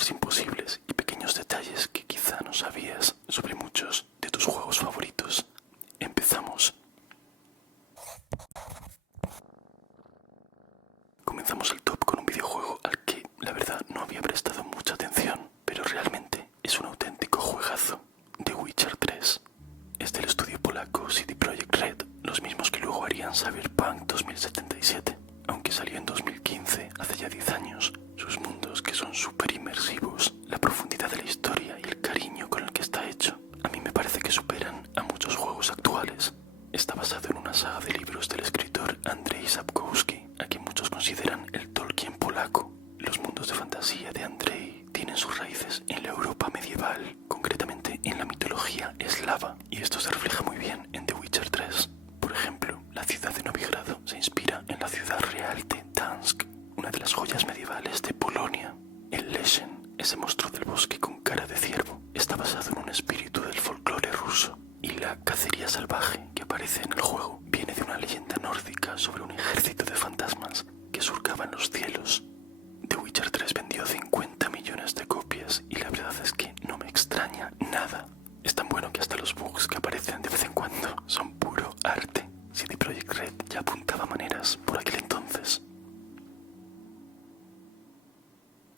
récords imposibles y pequeños detalles que quizá no sabías sobre muchos de tus juegos favoritos. Empezamos. Comenzamos el top con un videojuego al que la verdad no había prestado mucha atención, pero realmente es un auténtico juegazo. The Witcher 3. Es del estudio polaco CD Projekt Red, los mismos que luego harían Cyberpunk 2077. Aunque salió en 2015, hace ya 10 años, sus mundos, que son súper inmersivos, la profundidad de la historia y el cariño con el que está hecho, a mí me parece que superan a muchos juegos actuales. Está basado en una saga de libros del escritor Andrzej Sapkowski, a quien muchos consideran el Tolkien polaco. Los mundos de fantasía de Andrzej tienen sus raíces en la Europa medieval, concretamente en la mitología eslava, y esto se refleja muy bien en The Witcher 3. Por ejemplo, la ciudad de Novigrado se inspira en la ciudad real de Dansk, una de las joyas medievales de Polonia. El Leshen, ese monstruo del bosque con cara de ciervo, está basado en un espíritu del folclore ruso, y la cacería salvaje que aparece en el juego viene de una leyenda nórdica sobre un ejército de fantasmas que surcaban los cielos. The Witcher 3 vendió 50 millones de copias y la verdad es que no me extraña nada. Es tan bueno que hasta los bugs que aparecen de vez en cuando son puro arte. CD Projekt Red ya apuntaba maneras por aquel entonces.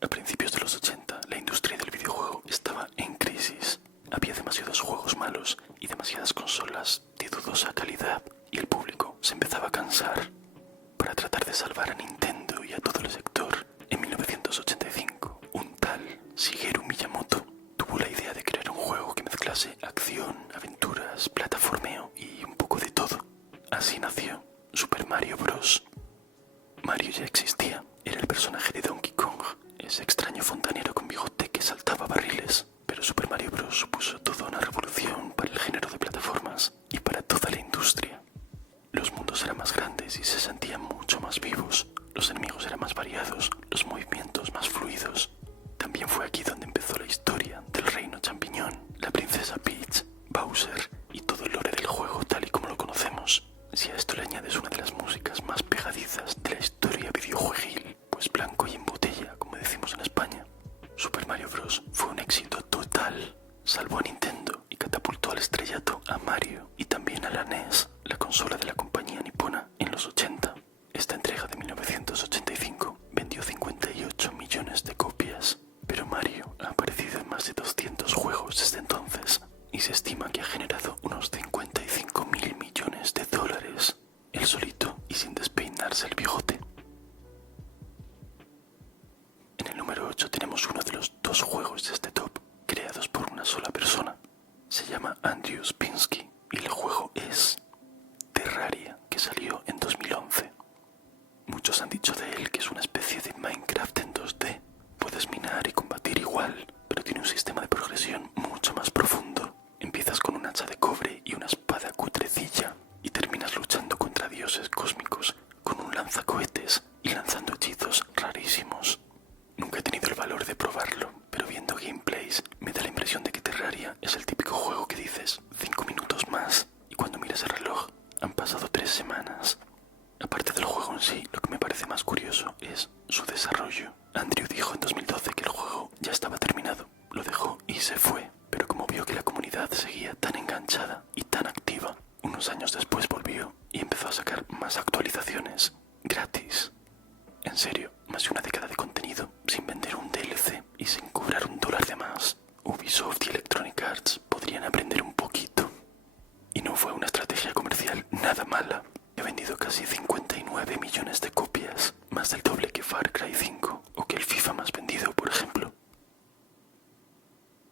A principios de los 80, la industria del videojuego estaba en crisis. Había demasiados juegos malos y demasiadas consolas de dudosa calidad, y el público se empezaba a cansar. Para tratar de salvar a Nintendo y a todo el sector, en 1985, un tal Shigeru Miyamoto tuvo la idea de crear un juego que mezclase acción, aventuras, plataformeo y un poco de todo. Así nació Super Mario Bros. Mario ya existía, era el personaje de Donkey Kong, ese extraño fontanero con bigote que saltaba barriles, pero Super Mario Bros. Supuso toda una revolución para el género de plataformas y para toda la industria. Los mundos eran más grandes y se sentían mucho más vivos, los enemigos eran más variados, los movimientos más fluidos. También fue aquí donde empezó la historia del reino champiñón, la princesa Peach, Bowser y todo el lore del juego tal y como lo conocemos. Si a esto le añades una de las músicas más pegadizas de la historia videojueguil, pues blanco y en botella, como decimos en España, Super Mario Bros. Fue un éxito total. Salvó a Nintendo y catapultó al estrellato a Mario y también a la NES, la consola de la compañía nipona, en los 80. Esta entrega de 1985 vendió 58 millones de copias, pero Mario ha aparecido en más de 200 juegos desde entonces y se estima que ha generado unos 55.000 millones de dólares, él solito y sin despeinarse el bigote. En el número 8 tenemos uno de los dos juegos de este top creados por una sola persona. Se llama Andrew Spinsky y el juego es Terraria, que salió en 2011. Muchos han dicho de él que es una especie de Minecraft en 2D. Puedes minar y combatir igual, pero tiene un sistema de progresión mucho más profundo. Empiezas con un hacha de cobre y una espada cutrecilla y terminas luchando contra dioses cósmicos con un lanzacohetes y lanzando hechizos rarísimos. Nunca he tenido el valor de probarlo, pero viendo gameplays me da la impresión de que Terraria es el típico juego que dices 5 minutos más y cuando miras el reloj han pasado 3 semanas. Aparte del juego en sí, lo que me parece más curioso es su desarrollo. Andrew dijo en 2012 que el juego ya estaba terminado, lo dejó y se fue, pero como vio que la comunidad seguía tan enganchada y tan activa, unos años después volvió y empezó a sacar más actualizaciones, gratis. En serio, más de una década de contenido sin vender un DLC y sin cobrar $1 de más. Ubisoft y Electronic Arts podrían aprender un poquito. Y no fue una estrategia comercial nada mala. Ha vendido casi 59 millones de copias, más del doble que Far Cry 5 o que el FIFA más vendido, por ejemplo.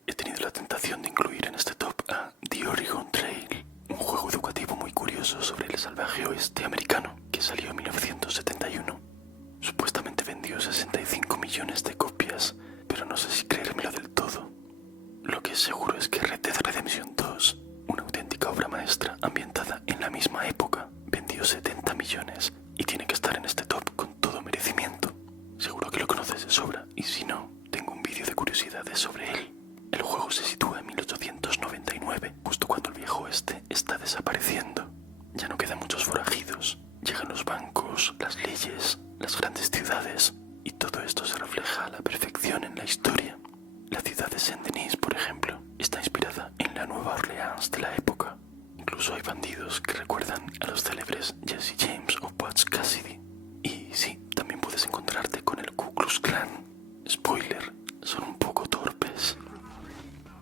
He tenido la tentación de incluir en este top a The Oregon Trail, un juego educativo muy curioso sobre el salvaje oeste americano que salió en 1971. Supuestamente vendió 65 millones de copias, pero no sé si creérmelo del todo. Lo que es seguro es que Red Dead Redemption 2, una auténtica obra maestra ambientada en la misma época, vendió 70 millones y tiene que estar en este top con todo merecimiento. Seguro que lo conoces de sobra y si no, tengo un vídeo de curiosidades sobre él. El juego se sitúa en 1899, justo cuando el viejo oeste está desapareciendo. Ya no quedan muchos forajidos, llegan los bancos, las leyes, las grandes ciudades y todo esto se refleja a la perfección en la historia. Saint-Denis, por ejemplo, está inspirada en la Nueva Orleans de la época. Incluso hay bandidos que recuerdan a los célebres Jesse James o Butch Cassidy. Y sí, también puedes encontrarte con el Ku Klux Klan. Spoiler, son un poco torpes.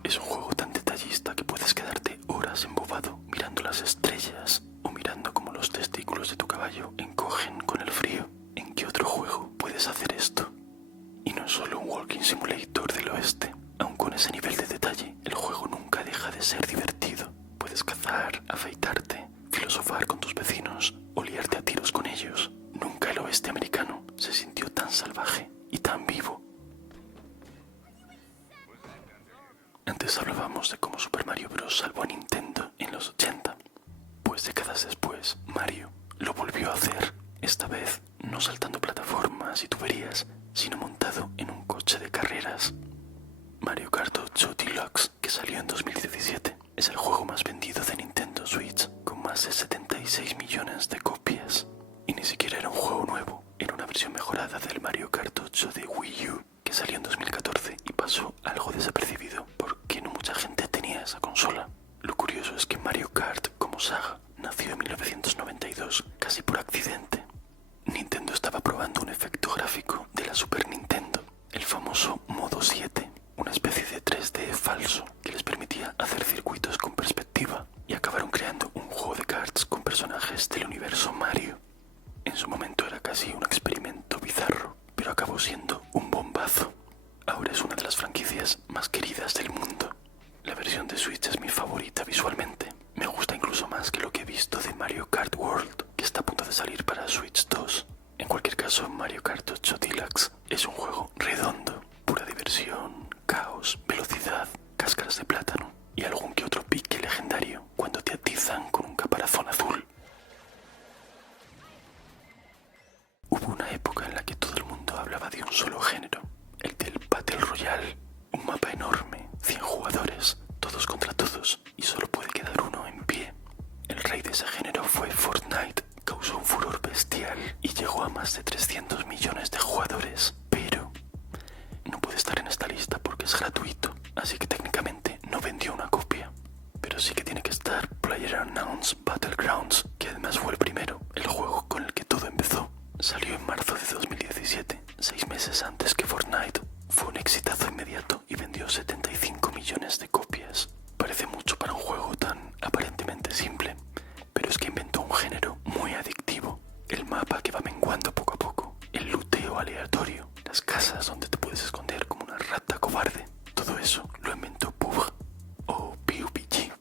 Es un juego tan detallista que puedes quedarte horas embobado mirando las estrellas o mirando cómo los testículos de tu caballo encogen con el frío. ¿En qué otro juego puedes hacer esto? Y no es solo un walking simulator del oeste. Aun con ese nivel de detalle, el juego nunca deja de ser divertido. Puedes cazar, afeitarte, filosofar con tus vecinos o liarte a tiros con ellos. Nunca el oeste americano se sintió tan salvaje y tan vivo. Antes hablábamos de cómo Super Mario Bros. Salvó a Nintendo en los 80. Pues décadas después, Mario lo volvió a hacer. Esta vez no saltando plataformas y tuberías, sino montado en un coche de carreras. Mario Kart 8 Deluxe, que salió en 2017, es el juego más vendido de Nintendo Switch, con más de 76 millones de copias. Y ni siquiera era un juego nuevo, era una versión mejorada del Mario Kart 8 de Wii U, que salió en 2014 y pasó algo desapercibido porque no mucha gente tenía esa consola. Lo curioso es que Mario Kart, como saga, nació en 1992, casi por accidente. Nintendo estaba probando un efecto gráfico de la Super Nintendo, el famoso Modo 7, una especie de 3D falso que les permitía hacer circuitos con perspectiva, y acabaron creando un juego de karts con personajes del universo Mario. En su momento era casi un experimento bizarro, pero acabó siendo un bombazo. Ahora es una de las franquicias más queridas del mundo. La versión de Switch es mi favorita visualmente. Me gusta incluso más que lo que he visto de Mario Kart World, que está a punto de salir para Switch 2. En cualquier caso, Mario Kart 8 Deluxe es un juego redondo, pura diversión, caos, velocidad, cáscaras de plátano y algún que otro pique legendario cuando te atizan con un caparazón azul. Hubo una época en la que todo el mundo hablaba de un solo género, el del Battle Royale, un mapa enorme, 100 jugadores, todos contra todos, y solo puede quedar uno en pie. El rey de ese género fue Fortnite, causó un furor bestial y llegó a más de 300 millones de jugadores, pero no puede estar en esta lista porque es gratuito, así que técnicamente no vendió una copia. Pero sí que tiene que estar PlayerUnknown's Battlegrounds, que además fue el primero, el juego con el que todo empezó. Salió en marzo de 2017, 6 meses antes que Fortnite. Fue un exitazo inmediato y vendió 75 millones de copias. Parece mucho para un juego tan aparentemente simple, pero es que inventó un género muy adictivo. El mapa que va menguando poco a poco, el looteo aleatorio, las casas donde te puedes esconder como una rata cobarde. Todo eso lo inventó PUBG o PUBG.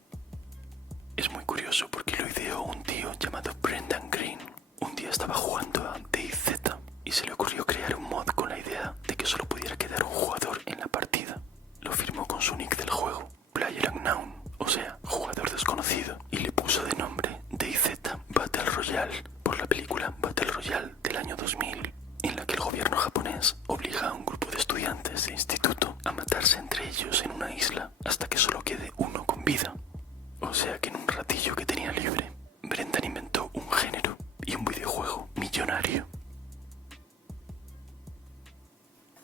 Es muy curioso porque lo ideó un tío llamado Brendan Green. Un día estaba jugando a DayZ y se le ocurrió crear un mod con la idea de que solo pudiera quedar un jugador en la partida. Lo firmó con su nick del juego, PlayerUnknown, o sea, jugador desconocido, y le puso de nombre DayZ Battle Royale por la película Battle Royale del año 2000, en la que el gobierno japonés obliga a un grupo de estudiantes de instituto a matarse entre ellos en una isla hasta que solo quede uno con vida. O sea que en un ratillo que tenía libre, Brendan inventó un género y un videojuego millonario.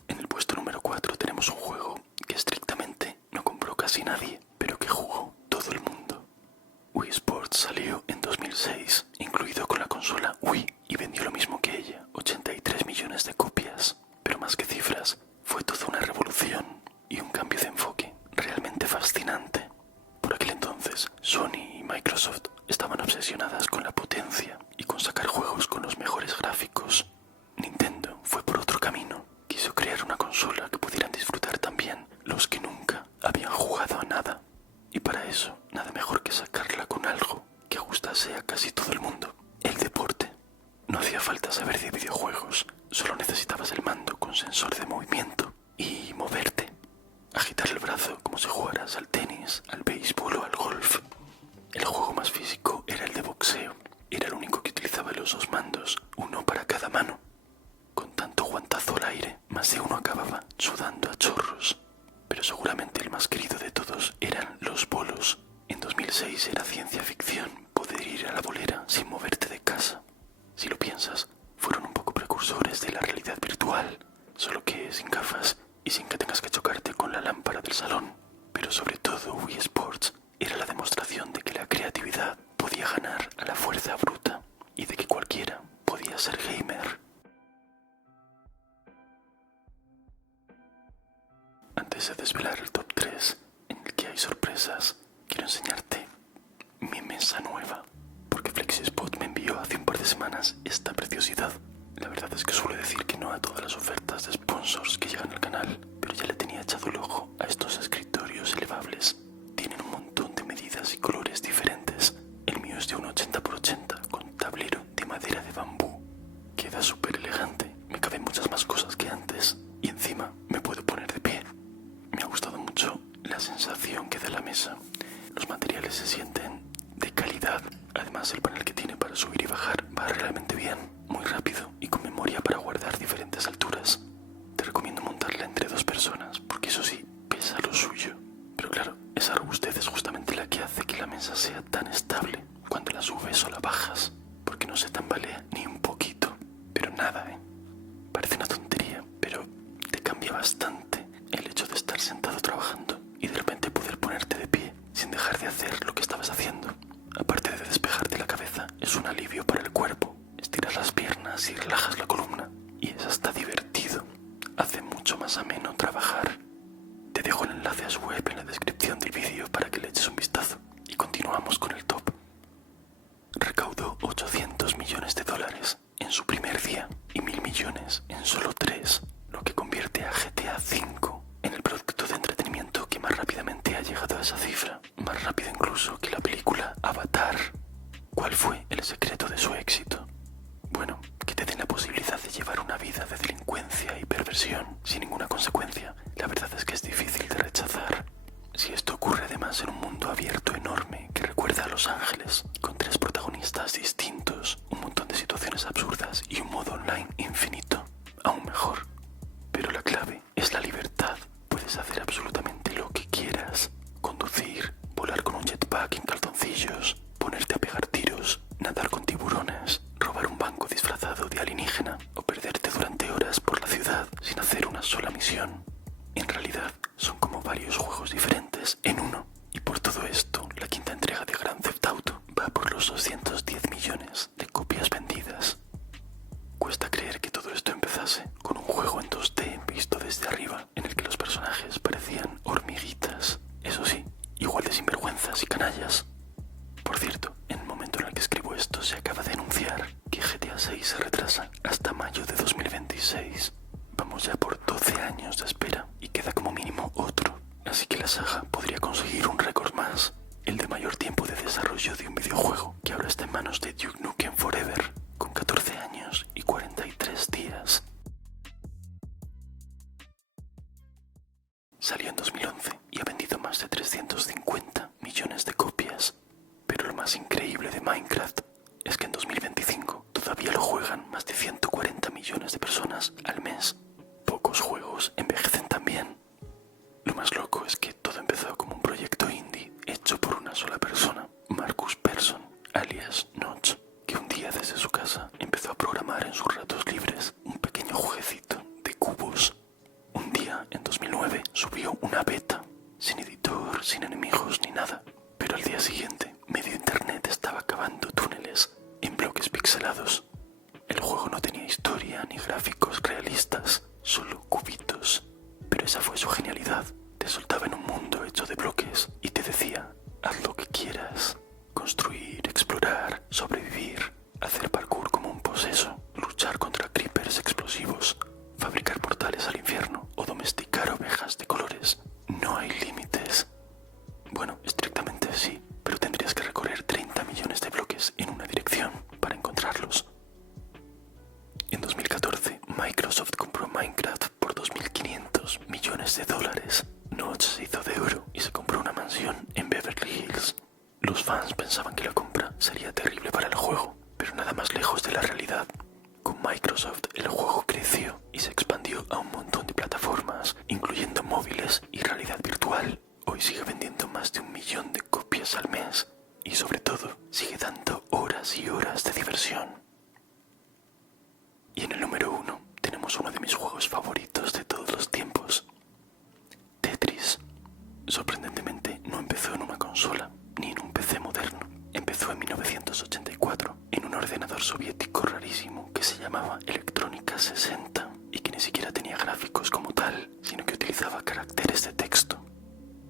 En el puesto número 4 tenemos un juego que estrictamente no compró casi nadie, pero que jugó todo el mundo. Wii Sports salió en 2006, incluido con la consola Wii, y vendió lo mismo que ella, 83 millones de copias. Pero más que cifras, fue toda una revolución y un cambio de enfoque realmente fascinante. Por aquel entonces, Sony y Microsoft estaban obsesionadas con la potencia y con sacar juegos con los mejores gráficos. Nintendo fue por otro camino. Quiso crear una consola que pudieran disfrutar también los que nunca habían jugado a nada. Y para eso, nada mejor que sacarla con algo que gustase a casi todo el mundo: el deporte. No hacía falta saber de videojuegos, solo necesitabas el mando con sensor de movimiento y moverte. Agitar el brazo como si jugaras al tenis, al béisbol o al golf. El juego más físico era el de boxeo. Era el único que utilizaba los dos mandos, uno para cada mano. Con tanto guantazo al aire, más de uno acababa sudando a chorros. Pero seguramente el más querido de todos eran los bolos. En 2006 era ciencia ficción poder ir a la bolera sin moverte de casa. Si lo piensas, fueron un poco precursores de la realidad virtual, solo que sin gafas y sin que tengas que chocarte con la lámpara del salón. antes de desvelar el top 3, en el que hay sorpresas, quiero enseñarte mi mesa nueva, porque FlexiSpot me envió hace un par de semanas esta preciosidad. La verdad es que suelo decir que no a todas las ofertas de sponsors que llegan al canal, pero ya le tenía echado el ojo a estos escritorios elevables. Tienen un montón de medidas y colores diferentes. El mío es de un 80x80 con tablero de madera de bambú. Queda súper elegante, me caben muchas más cosas que antes y encima me puedo poner de pie. Me ha gustado mucho la sensación que da la mesa. Los materiales se sienten de calidad. Además, el panel que tiene para subir y bajar va realmente bien, muy rápido y con memoria para guardar diferentes alturas. Te recomiendo montarla entre dos personas, porque eso sí, pesa lo suyo. Pero claro, esa robustez es justamente la que hace que la mesa sea tan estable cuando la subes o la bajas, porque no se tambalea ni un poquito. Pero nada, parece una tontería, pero te cambia bastante el hecho de estar sentado trabajando y de repente poder ponerte de pie sin dejar de hacer lo que estabas haciendo. Aparte de despejarte la cabeza, es un alivio para el cuerpo. Estiras las piernas y relajas la columna, y es hasta divertido. Hace mucho más ameno trabajar. Te dejo el enlace a su web en la descripción del vídeo para que le eches un vistazo. Y continuamos con el top. Recaudó 800 millones de dólares en su primer día y 1.000 millones en solo 3, lo que convierte a GTA V en el producto de entretenimiento que más rápidamente ha llegado a esa cifra, más rápido incluso que la película Avatar. ¿Cuál fue el secreto de su éxito? Bueno, que te den la posibilidad de llevar una vida de delincuencia y perversión sin ninguna consecuencia. La verdad es que es difícil de rechazar. Si esto ocurre además en un mundo abierto enorme que recuerda a Los Ángeles, con 3 protagonistas distintos, un montón de situaciones absurdas y un modo online infinito, aún mejor. Pero la clave es la libertad. Puedes hacer absolutamente lo que quieras. Conducir, volar con un jetpack en calzoncillos, ponerte a pegar tiros, nadar con tiburones, robar un banco disfrazado de alienígena o perderte durante horas por la ciudad sin hacer una sola misión. En realidad, son como varios juegos diferentes en uno. Y por todo esto, la quinta entrega de Grand Theft Auto va por los 210 millones de copias vendidas. Cuesta creer que todo esto empezase con un juego en 2D visto desde arriba, en el que los personajes parecían hormiguitas. Eso sí, igual de sinvergüenzas y canallas. Por cierto, en el momento en el que escribo esto se acaba de anunciar que GTA 6 se retrasa hasta mayo de 2026. Vamos ya por 12 años de espera y queda como mínimo otro. Así que la saga podría conseguir un récord más, el de mayor tiempo de desarrollo de un videojuego, que ahora está en manos de Duke Nukem Forever, con 14 años y 43 días. Salió en 2011 y ha vendido más de 350 millones de copias. Pero lo más increíble de Minecraft es que en 2025 todavía lo juegan más de 140 millones de personas al mes. Pocos juegos envejecen tan bien. Lo más loco es que todo empezó como un proyecto indie hecho por una sola persona, Marcus Persson, alias Notch, que un día desde su casa empezó a programar en sus ratos libres un pequeño jueguecito de cubos. Un día, en 2009, subió una beta, sin editor, sin enemigos ni nada. Pero al día siguiente, medio internet estaba cavando túneles en bloques pixelados. El juego no tenía historia ni gráficos realistas, solo cubitos. Pero esa fue su genialidad. Te soltaba en un mundo hecho de bloques y te decía, haz lo que quieras. Construir, explorar, sobrevivir, hacer parkour como un poseso, luchar contra creepers explosivos, fabricar portales al infierno o domesticar ovejas de colores. No hay límites. Bueno, estrictamente sí, pero tendrías que recorrer 30 millones de bloques en una dirección para encontrarlos. En 2014, Microsoft compró Minecraft por 2.500 millones de dólares. Notch se hizo de oro y se compró una mansión en Beverly Hills. Los fans pensaban que la compra sería terrible para el juego, pero nada más lejos de la realidad. Con Microsoft el juego creció y se expandió a un montón de plataformas, incluyendo móviles y realidad virtual. Hoy sigue vendiendo más de 1 millón de copias al mes y sobre todo sigue dando horas y horas de diversión. Y en el número 1 tenemos uno de mis juegos favoritos de todos los tiempos, Tetris. Sorprendentemente no empezó en una consola ni en un PC moderno. Empezó en 1984 en un ordenador soviético rarísimo que se llamaba Electrónica 60 y que ni siquiera tenía gráficos como tal, sino que utilizaba utilizaba caracteres de texto.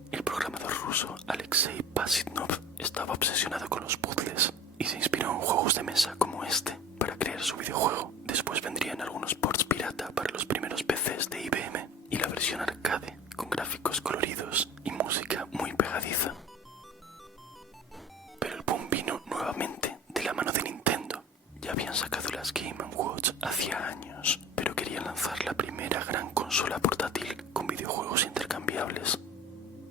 El programador ruso Alexei Pasitnov estaba obsesionado con los puzzles y se inspiró en juegos de mesa como este para crear su videojuego. Después vendrían algunos ports pirata para los primeros PCs de IBM y la versión arcade con gráficos coloridos y música muy pegadiza. Pero el boom vino nuevamente de la mano de Nintendo. Ya habían sacado las Game & Watch hacía años, pero querían lanzar la primera gran consola portátil con videojuegos intercambiables.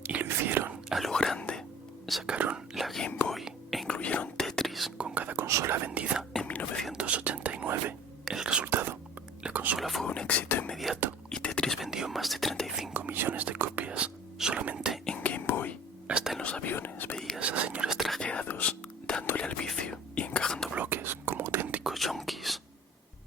Y lo hicieron a lo grande. Sacaron la Game Boy e incluyeron Tetris con cada consola vendida en 1989. El resultado, la consola fue un éxito inmediato y Tetris vendió más de 35 millones de copias solamente en Game Boy. Hasta en los aviones veías a señores trajeados dándole al vicio y encajando bloques como auténticos yonkis.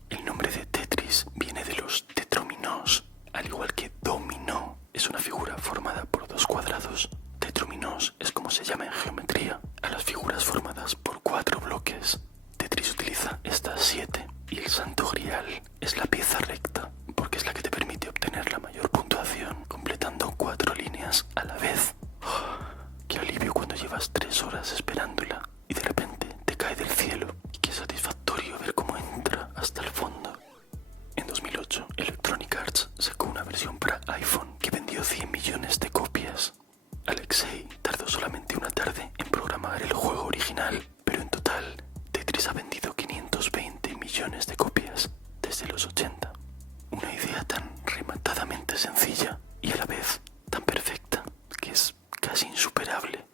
El nombre de Tetris viene de los tetrominos, al igual que dominó es una figura formada por dos cuadrados. Tetrominos es como se llama en geometría a las figuras formadas por 4 bloques. Tetris utiliza estas 7 y el santo grial es la pieza recta porque es la que te permite obtener la mayor puntuación completando 4 líneas a la vez. Qué alivio cuando llevas 3 horas esperándola y de repente te cae del cielo, y qué satisfactorio ver cómo entra hasta el fondo. En 2008, Electronic Arts sacó una versión para iPhone que vendió 100 millones de copias. Alexei tardó solamente una tarde en programar el juego original, pero en total Tetris ha vendido 520 millones de copias desde los 80. Una idea tan rematadamente sencilla y a la vez tan perfecta que es casi insuperable.